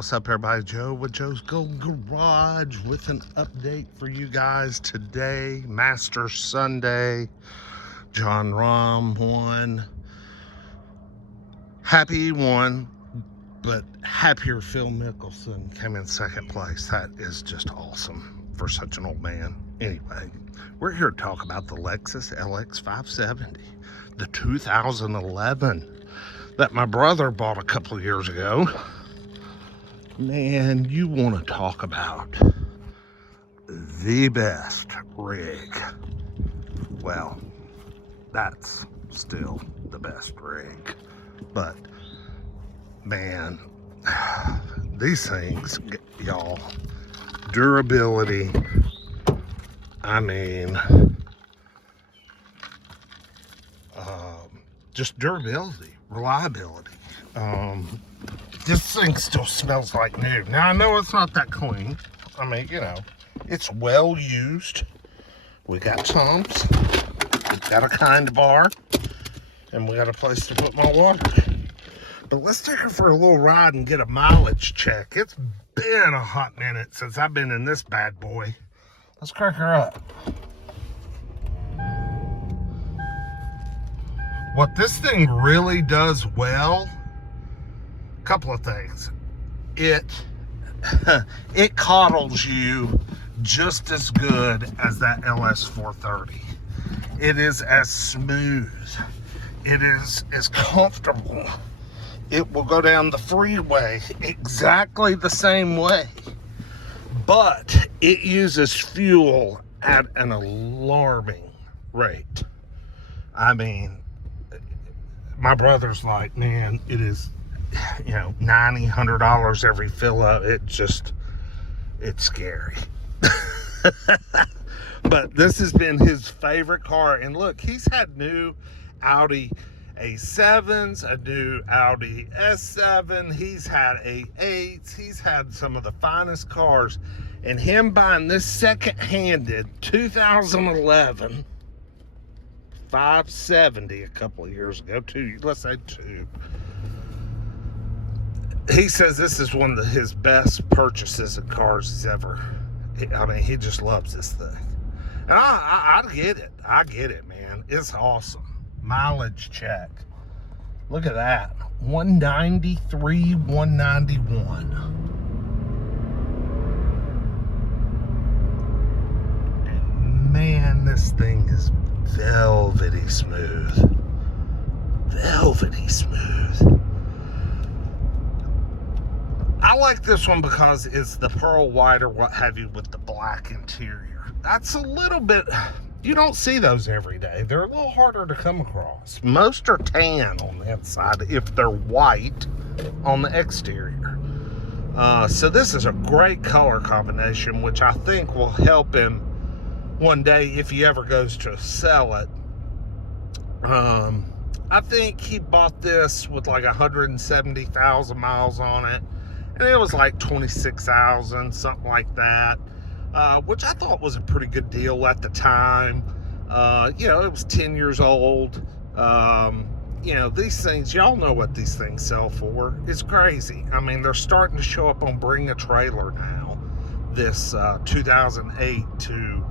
What's up, everybody? Joe with Joe's Golden Garage with an update for you guys today. Master Sunday. John Rahm won. Happy he won, but happier Phil Mickelson came in second place. That is just awesome for such an old man. Anyway, we're here to talk about the Lexus LX570, the 2011 that my brother bought a couple of years ago. Man, you want to talk about the best rig. Well, that's still the best rig. But, man, these things, y'all, durability, I mean, just durability, reliability. This thing still smells like new. Now, I know it's not that clean. I mean, you know, it's well used. We got pumps. We got a kind bar. And we got a place to put my water. But let's take her for a little ride and get a mileage check. It's been a hot minute since I've been in this bad boy. Let's crank her up. What this thing really does well, couple of things. It coddles you just as good as that LS430. It is as smooth. It is as comfortable. It will go down the freeway exactly the same way, but it uses fuel at an alarming rate. I mean, my brother's like, man, it is, you know, $90, $100 every fill up. It's scary. But this has been his favorite car. And look, he's had new Audi A7s, a new Audi S7. He's had A8s. He's had some of the finest cars. And him buying this second-handed 2011 570 a couple of years ago, let's say two. He says this is one of his best purchases of cars he's ever. I mean, he just loves this thing. And I get it. I get it, man. It's awesome. Mileage check. Look at that. 193, 191. And man, this thing is velvety smooth. Velvety smooth. I like this one because it's the pearl white or what have you with the black interior. That's a little bit, you don't see those every day. They're a little harder to come across. Most are tan on the inside if they're white on the exterior. So this is a great color combination, which I think will help him one day if he ever goes to sell it. I think he bought this with like 170,000 miles on it. And it was like 26,000, something like that, which I thought was a pretty good deal at the time. You know, it was 10 years old. You know, these things, y'all know what these things sell for. It's crazy. I mean, they're starting to show up on Bring a Trailer now. This 2008 to,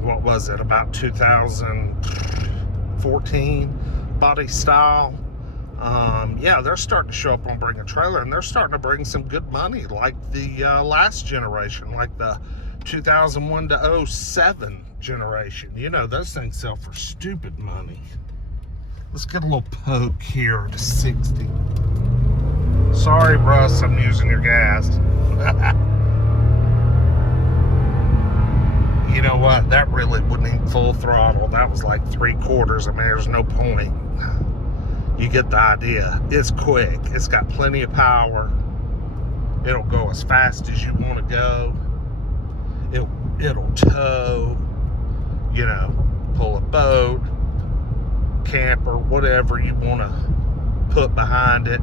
what was it, about 2014 body style. Yeah, they're starting to show up on Bring a Trailer, and they're starting to bring some good money, like the last generation, like the 2001 to 07 generation. You know, those things sell for stupid money. Let's get a little poke here to 60. Sorry, Russ, I'm using your gas. You know what? That really wasn't even full throttle. That was like 3/4. I mean, there's no point. You get the idea. It's quick. It's got plenty of power. It'll go as fast as you want to go. It'll tow, you know, pull a boat, camper, whatever you want to put behind it.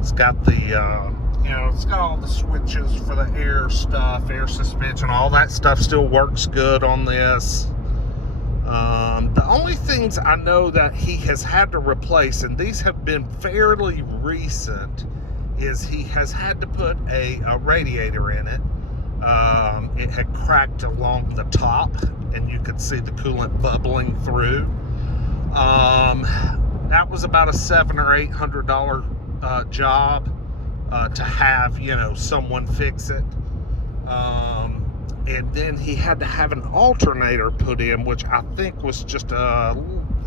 It's got the, you know, it's got all the switches for the air stuff, air suspension, all that stuff still works good on this. The only things I know that he has had to replace, and these have been fairly recent, is he has had to put a radiator in it. It had cracked along the top, and you could see the coolant bubbling through. That was about a $700 or $800 job to have, you know, someone fix it. And then he had to have an alternator put in, which I think was just a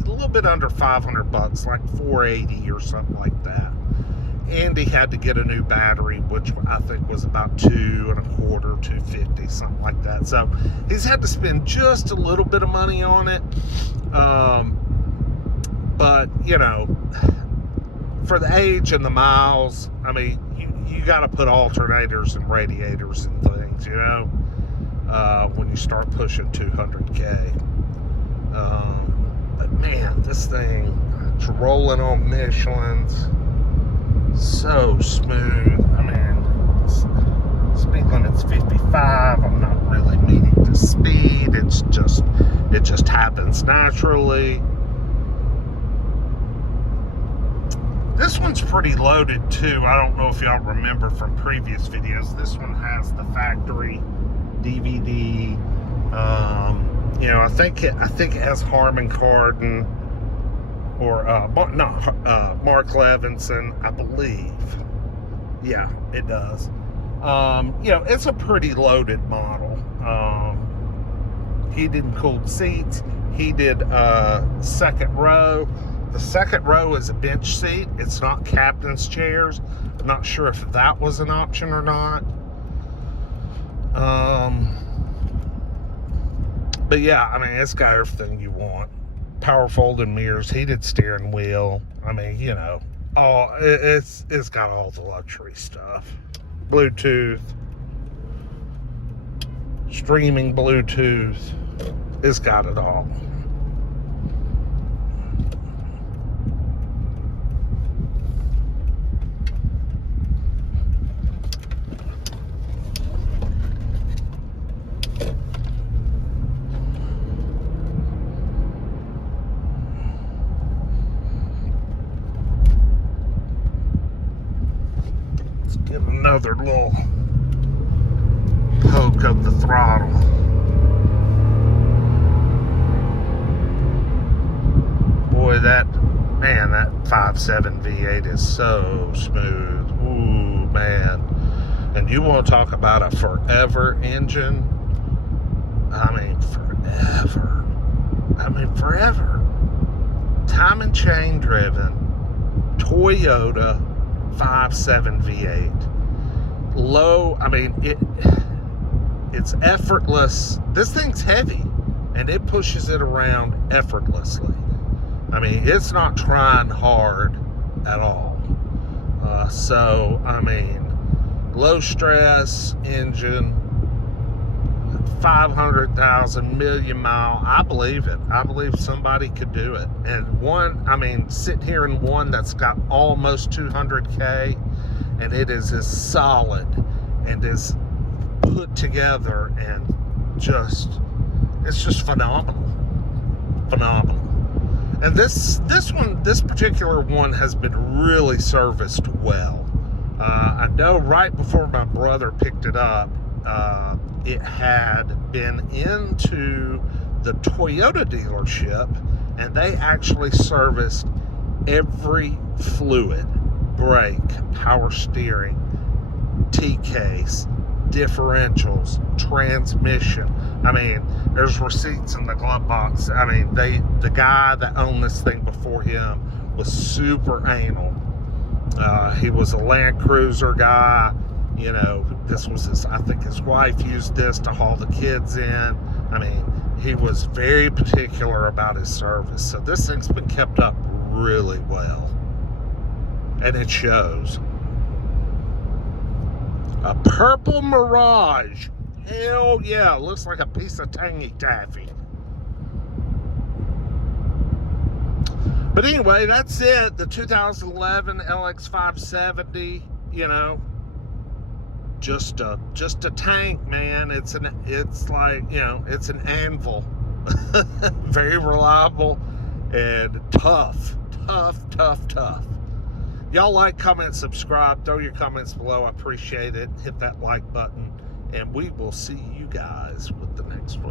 little bit under $500, like $480 or something like that. And he had to get a new battery, which I think was about $225, $250, something like that. So he's had to spend just a little bit of money on it. But, you know, for the age and the miles, I mean, you got to put alternators and radiators and things, you know, when you start pushing 200K. But man, this thing, it's rolling on Michelins. So smooth. I mean, speed limit's 55. I'm not really meeting the speed. It just happens naturally. This one's pretty loaded too. I don't know if y'all remember from previous videos. This one has the factory DVD. You know, I think it has Harman Kardon or Mark Levinson, I believe. Yeah, it does. You know, it's a pretty loaded model. Heated and cooled seats. Heated second row. The second row is a bench seat. It's not captain's chairs. I'm not sure if that was an option or not. But yeah, I mean, it's got everything you want. Power folding mirrors, heated steering wheel. I mean, you know, it's got all the luxury stuff. Bluetooth, streaming Bluetooth. It's got it all. Get another little poke of the throttle. Boy, that 5.7 V8 is so smooth. Ooh, man. And you want to talk about a forever engine? I mean, forever. Time and chain driven Toyota 5.7 V8. Low, I mean, it's effortless. This thing's heavy, and it pushes it around effortlessly. I mean, it's not trying hard at all. So, I mean, low stress engine, 500,000 million mile. I believe it. I believe somebody could do it. And sitting here in one that's got almost 200K, and it is as solid and as put together, and it's just phenomenal. And this particular one has been really serviced well. I know right before my brother picked it up, it had been into the Toyota dealership, and they actually serviced every fluid, brake, power steering, T-case, differentials, transmission. I mean, there's receipts in the glove box. I mean, the guy that owned this thing before him was super anal. He was a Land Cruiser guy. You know, this was I think his wife used this to haul the kids in. I mean, he was very particular about his service. So this thing's been kept up really well. And it shows. A purple Mirage. Hell yeah, looks like a piece of tangy taffy. But anyway, that's it. The 2011 LX570, you know, just a tank, man. It's like, you know, it's an anvil. Very reliable and tough. Y'all like, comment, subscribe. Throw your comments below. I appreciate it. Hit that like button. And we will see you guys with the next one.